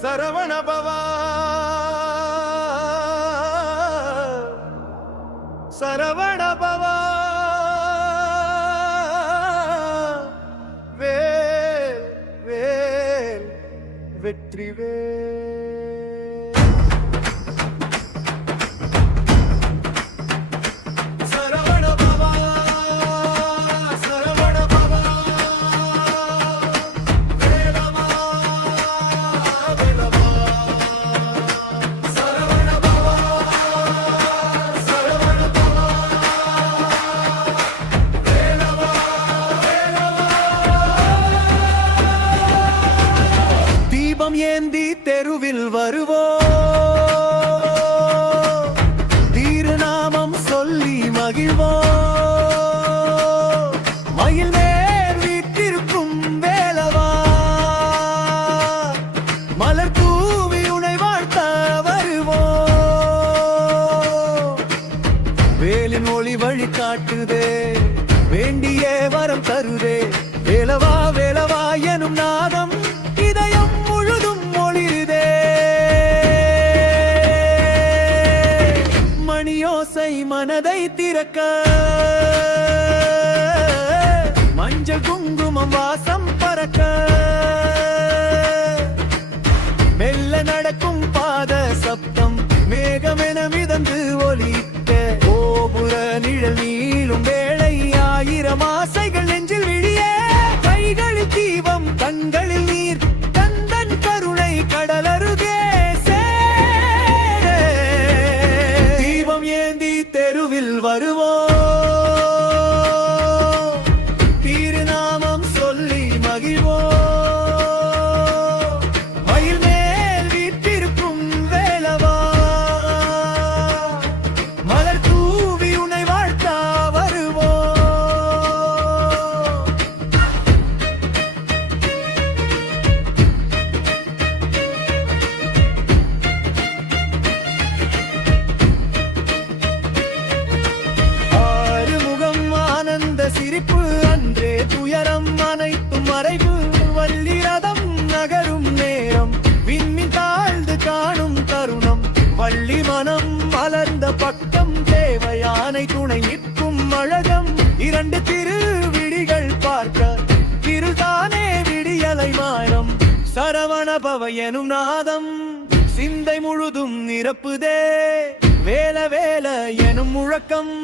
சரவண பவா சரவண பவா வேல் வேல் வெற்றி வேல் ஏந்தி தெருவில் வருவோ தீருநாமம் சொல்லி மகிழ்வோ மயில் மேல் வீட்டிற்கும் வேலவா மலர் தூவி உனை வாழ்த்த வருவோ வேலின் ஒளி வழி காட்டுதே வேண்டிய வரம் தருதே வேலவா வேலவா எனும் நாதம் இதயம் முழுதும் ஒளிருதே மணியோசை மனதை திறக்க மஞ்சள் குங்குமம் வாசம் பறக்க மெல்ல நடக்கும் பாத சப்தம் மேகமென மிதந்து ஒலிக்க கோபுர நிழல் நீளும் வேளை ஆயிரம் ஆசைகள் நெஞ்சில் விழிய கைகளில் தீபம் கண்களில் நீர் கந்தன் கருணை கடலருகே தீபம் ஏந்தி தெருவில் வருவோ தீருநாமம் சொல்லி மகிழ்வோ மயில் மேல் வீட்டிற்கும் வேலவா மலர் தூவி உனை வாழ்த்தா வருவோ சிரிப்பு அன்றே துயரம் அனைத்தும் மறைவு வள்ளிரதம் நகரும் நேரம் விண்மின் தாழ்ந்து காணும் தருணம் வள்ளி மனம் மலர்ந்த பக்கம் தேவையானை துணை நிற்கும் அழகம் இரண்டு திருவிழிகள் பார்க்க திருதானே விடியலை மாயம் சரவண பவ எனும் நாதம் சிந்தை முழுதும் நிரப்புதே வேல வேல எனும் முழக்கம்